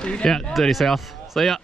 Yeah, dirty south. See ya.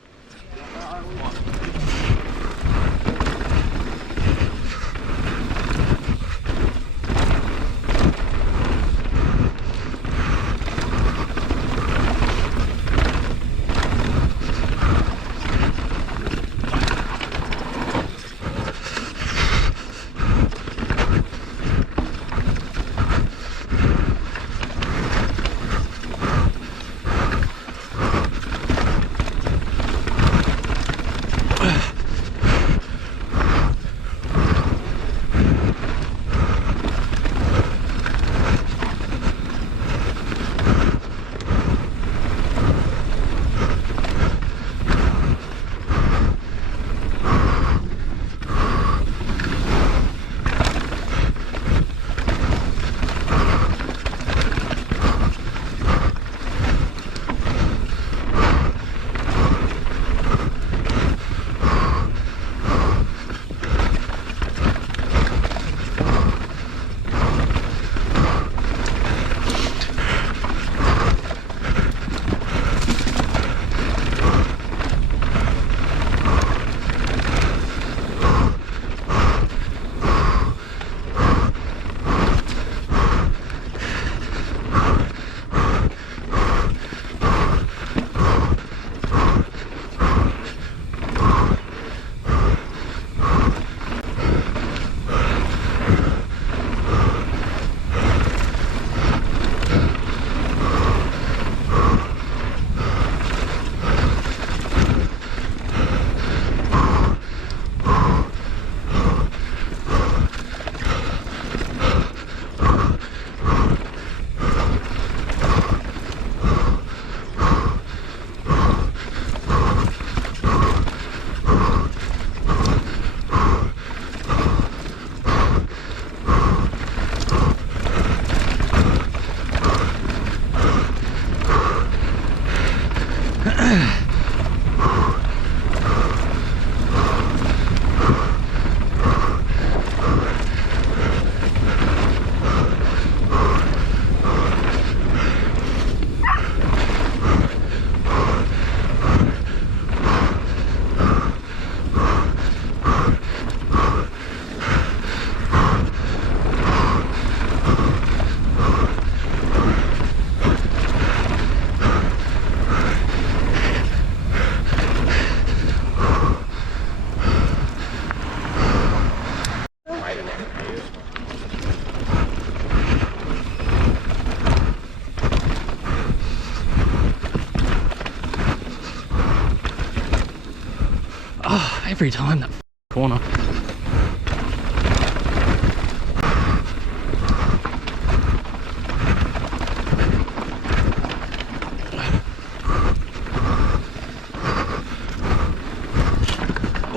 Oh, every time that corner.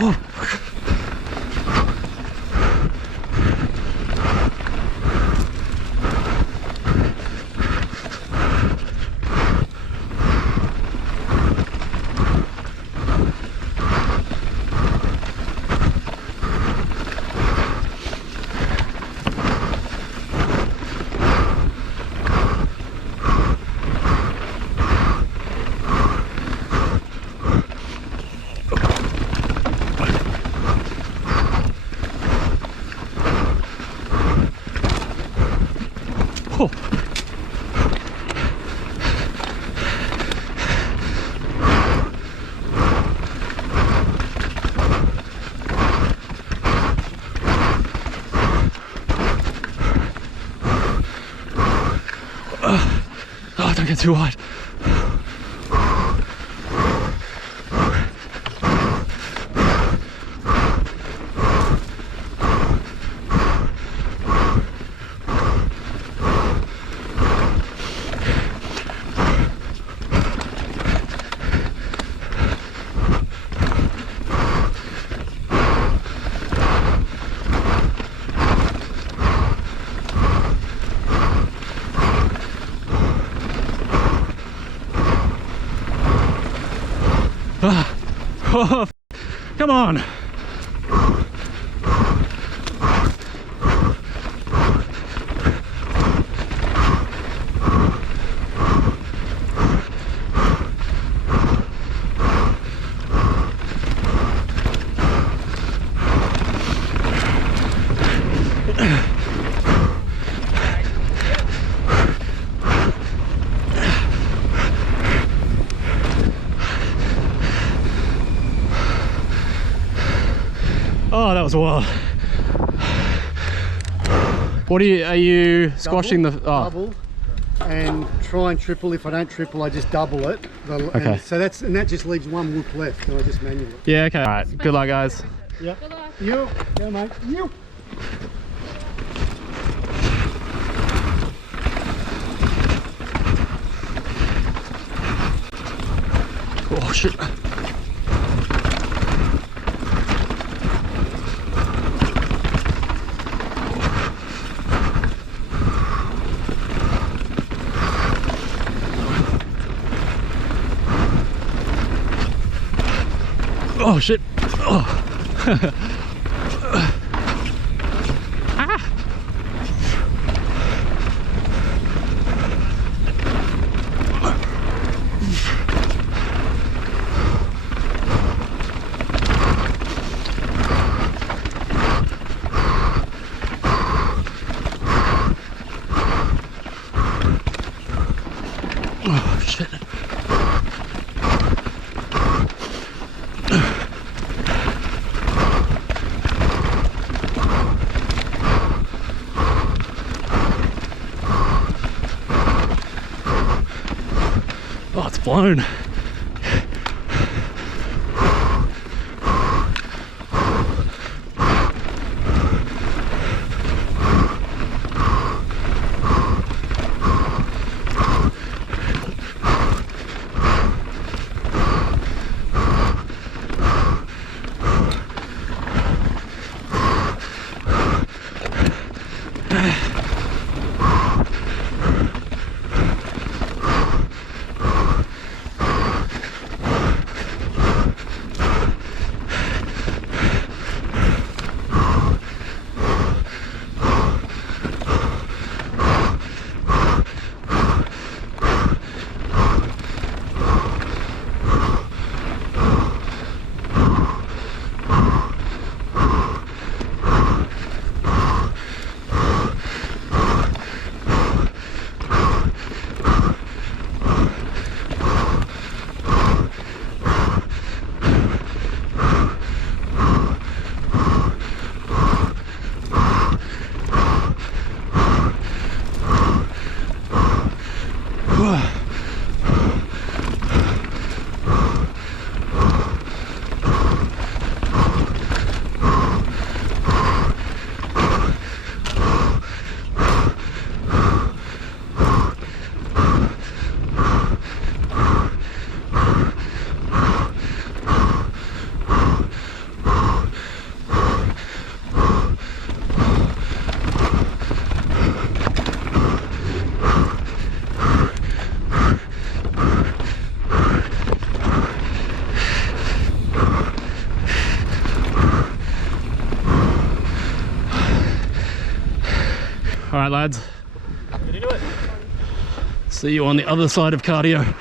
Oh. Oh, don't get too wide. Oh, come on. Oh, that was wild. What are you squashing double, the... Oh. Double, and try and triple. If I don't triple, I just double it. Okay. So that just leaves one loop left, and I just manual it. Yeah, okay. All right, good luck, guys. Yep. You, go mate, you. Oh, shit. Oh shit. Oh. Ah. Oh shit. Oh, it's blown. All right, lads. Get into it. See you on the other side of cardio.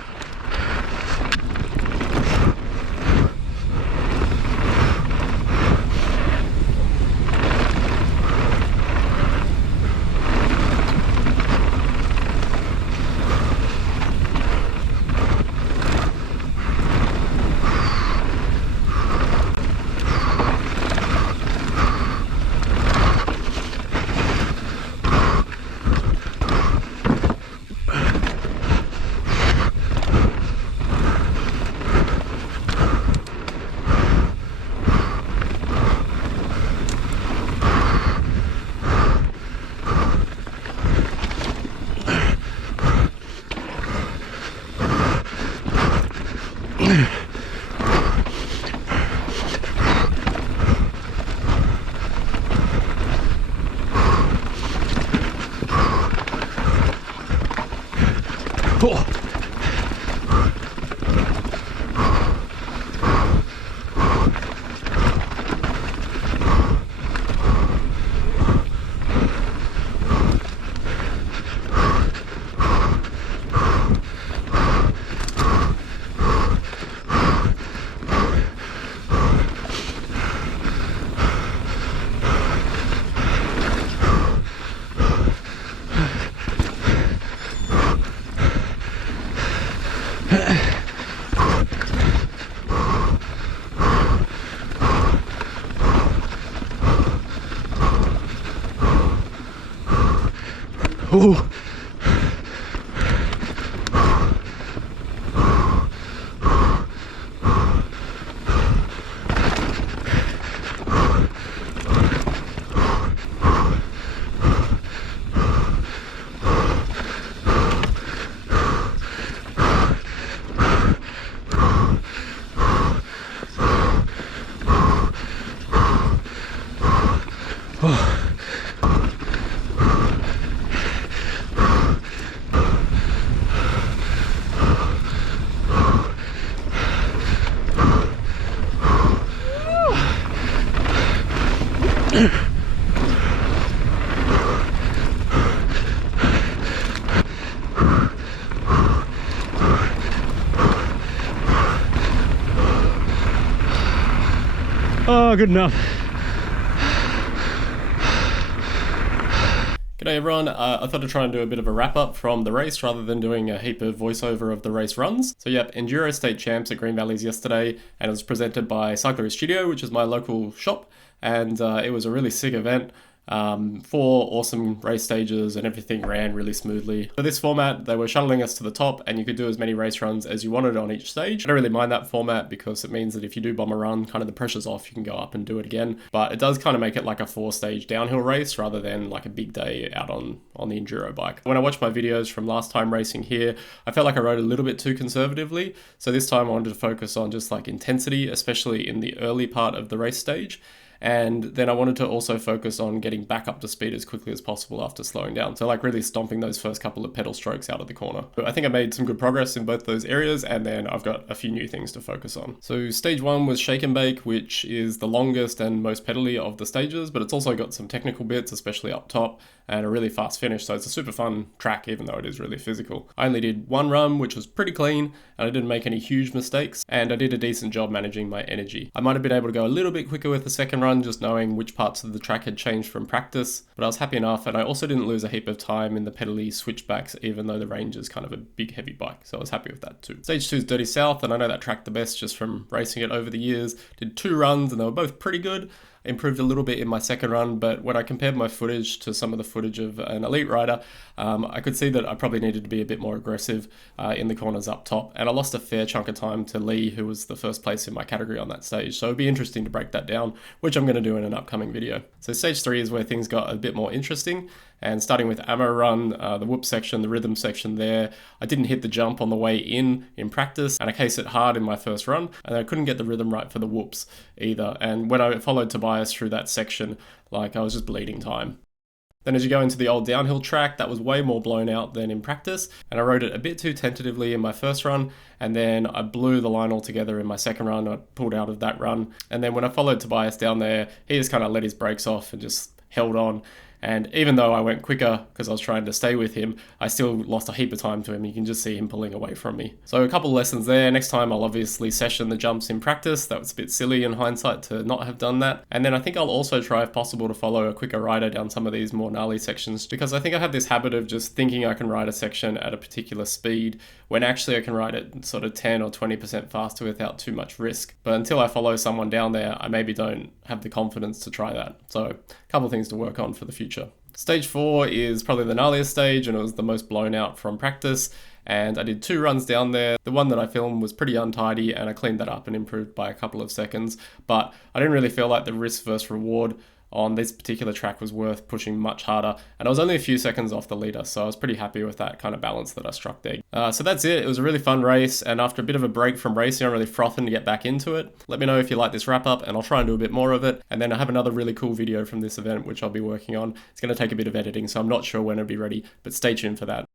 Oh. Ooh. Oh, good enough. G'day everyone, I thought I'd try and do a bit of a wrap up from the race rather than doing a heap of voiceover of the race runs. So yep, Enduro State Champs at Greenvalleys yesterday, and it was presented by Cyclery Studio, which is my local shop, and it was a really sick event. 4 awesome race stages and everything ran really smoothly. For this format, they were shuttling us to the top and you could do as many race runs as you wanted on each stage. I don't really mind that format because it means that if you do bomb a run, kind of the pressure's off, you can go up and do it again. But it does kind of make it like a 4-stage downhill race rather than like a big day out on the enduro bike. When I watched my videos from last time racing here, I felt like I rode a little bit too conservatively. So this time I wanted to focus on just like intensity, especially in the early part of the race stage. And then I wanted to also focus on getting back up to speed as quickly as possible after slowing down. So like really stomping those first couple of pedal strokes out of the corner. But I think I made some good progress in both those areas, and then I've got a few new things to focus on. So stage 1 was shake and bake, which is the longest and most pedally of the stages, but it's also got some technical bits, especially up top, and a really fast finish. So it's a super fun track, even though it is really physical. I only did 1 run, which was pretty clean, and I didn't make any huge mistakes, and I did a decent job managing my energy. I might have been able to go a little bit quicker with the second run, just knowing which parts of the track had changed from practice, but I was happy enough, and I also didn't lose a heap of time in the pedally switchbacks, even though the range is kind of a big heavy bike, so I was happy with that too. Stage 2 is Dirty South, and I know that track the best just from racing it over the years. Did 2 runs and they were both pretty good. Improved a little bit in my second run, but when I compared my footage to some of the footage of an elite rider, I could see that I probably needed to be a bit more aggressive in the corners up top, and I lost a fair chunk of time to Lee, who was the first place in my category on that stage, so it'd be interesting to break that down, which I'm going to do in an upcoming video. So stage 3 is where things got a bit more interesting, and starting with ammo run, the whoop section, the rhythm section there, I didn't hit the jump on the way in practice, and I cased it hard in my first run, and I couldn't get the rhythm right for the whoops either, and when I followed Tobias through that section, like I was just bleeding time. Then as you go into the old downhill track, that was way more blown out than in practice, and I rode it a bit too tentatively in my first run, and then I blew the line altogether in my second run. I pulled out of that run, and then when I followed Tobias down there, he just kind of let his brakes off and just held on. And even though I went quicker because I was trying to stay with him, I still lost a heap of time to him. You can just see him pulling away from me. So a couple lessons there. Next time I'll obviously session the jumps in practice. That was a bit silly in hindsight to not have done that. And then I think I'll also try, if possible, to follow a quicker rider down some of these more gnarly sections, because I think I have this habit of just thinking I can ride a section at a particular speed when actually I can ride it sort of 10 or 20% faster without too much risk. But until I follow someone down there, I maybe don't have the confidence to try that. So a couple of things to work on for the future. Stage 4 is probably the gnarliest stage, and it was the most blown out from practice, and I did 2 runs down there. The one that I filmed was pretty untidy, and I cleaned that up and improved by a couple of seconds, but I didn't really feel like the risk versus reward on this particular track was worth pushing much harder, and I was only a few seconds off the leader, so I was pretty happy with that kind of balance that I struck there. So that's it. It was a really fun race, and after a bit of a break from racing, I'm really frothing to get back into it. Let me know if you like this wrap up, and I'll try and do a bit more of it, and then I have another really cool video from this event which I'll be working on. It's going to take a bit of editing, so I'm not sure when it'll be ready, but stay tuned for that.